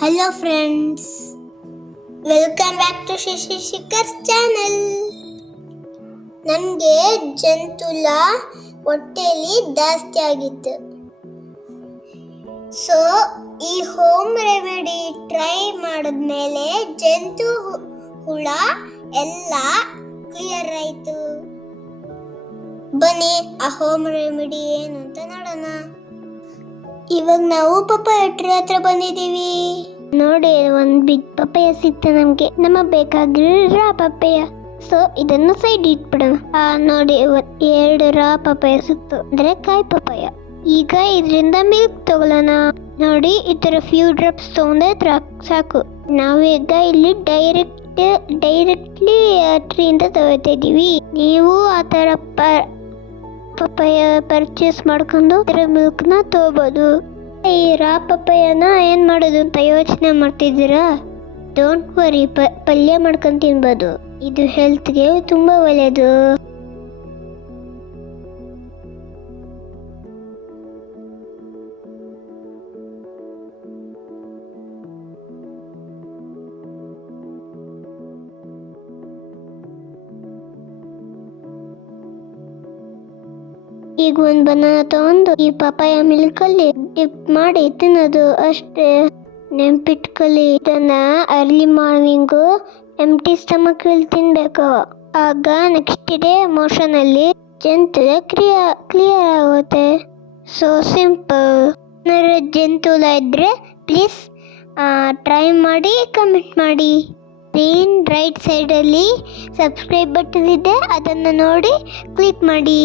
Hello friends, welcome back to Shikhar's channel. ನನಗೆ ಜಂತುಳ ಹೊಟ್ಟೆಯಲ್ಲಿ ಜಾಸ್ತಿ ಆಗಿತ್ತು. ಸೊ ಈ ಹೋಮ್ ರೆಮಿಡಿ ಟ್ರೈ ಮಾಡಿದ್ಮೇಲೆ ಜಂತು ಹುಳ ಎಲ್ಲ ಕ್ಲಿಯರ್ ಆಯಿತು. ಬನ್ನಿ ಆ ಹೋಮ್ ರೆಮಿಡಿ ಏನು ಅಂತ ನೋಡೋಣ. ಇವಾಗ ನಾವು ಪಪ್ಪಾಯ ಟ್ರೀ ಹತ್ರ ಬಂದಿದ್ದೀವಿ. ನೋಡಿ, ಒಂದು ಬಿಗ್ ಪಪ್ಪಾಯ ಸಿಕ್ತು ನಮಗೆ. ನಮಗೆ ಬೇಕಾಗಿರೋ ಪಪ್ಪಾಯ. ಸೊ ಇದನ್ನು ಸೈಡ್ ಇಟ್ಬಿಡೋಣ. ನೋಡಿ, 2 ರಾ ಪಪ್ಪಾಯ ಸಿಕ್ತು, ಅಂದ್ರೆ ಕಾಯಿ ಪಪ್ಪಾಯ. ಈಗ ಇದರಿಂದ ಮಿಲ್ಕ್ ತಗೊಳ್ಳೋಣ. ನೋಡಿ, ಈ ತರ ಫ್ಯೂ ಡ್ರಾಪ್ಸ್ ತಗೊಂಡ್ರೆ ಸಾಕು. ನಾವೀಗ ಇಲ್ಲಿ ಡೈರೆಕ್ಟ್ಲಿ ಟ್ರೀಯಿಂದ ತಗೋತಾ ಇದೀವಿ. ನೀವು ಆ ತರ ಪಪ್ಪಾಯ ಪರ್ಚೇಸ್ ಮಾಡ್ಕೊಂಡು ಇದರ ಮಿಲ್ಕ್ ನ ತಗೋಬಹುದು. ಈ ರಾ ಪಪ್ಪಾಯನ ಏನ್ ಮಾಡೋದು ಅಂತ ಯೋಚನೆ ಮಾಡ್ತಿದ್ದೀರಾ? ಡೋಂಟ್ ವರಿ, ಪಲ್ಯ ಮಾಡ್ಕೊಂಡು ತಿನ್ಬೋದು. ಇದು ಹೆಲ್ತ್ಗೆ ತುಂಬಾ ಒಳ್ಳೆಯದು. ಈಗ ಒಂದು ಬನಾನ ತಗೊಂಡು ಈ ಪಪ್ಪಾಯ ಮಿಲ್ಕಲ್ಲಿ ಡಿಪ್ ಮಾಡಿ ತಿನ್ನೋದು ಅಷ್ಟೇ. ನೆನ್ಪಿಟ್ಕೊಳ್ಳಿ, ಇದನ್ನ ಅರ್ಲಿ ಮಾರ್ನಿಂಗು ಎಂಟಿ ಸ್ಟಮಕ್ ಅಲ್ಲಿ ತಿನ್ಬೇಕು. ಆಗ ನೆಕ್ಸ್ಟ್ ಡೇ ಮೋಷನ್ ಅಲ್ಲಿ ಜಂತುಳ ಕ್ಲಿಯರ್ ಆಗುತ್ತೆ. So simple. ಜಂತುಳ ಇದ್ರೆ ಪ್ಲೀಸ್ ಟ್ರೈ ಮಾಡಿ, ಕಮೆಂಟ್ ಮಾಡಿ. ರೈಟ್ ಸೈಡ್ ಅಲ್ಲಿ ಸಬ್ಸ್ಕ್ರೈಬ್ ಬಟನ್ ಇದೆ, ಅದನ್ನು ನೋಡಿ ಕ್ಲಿಕ್ ಮಾಡಿ.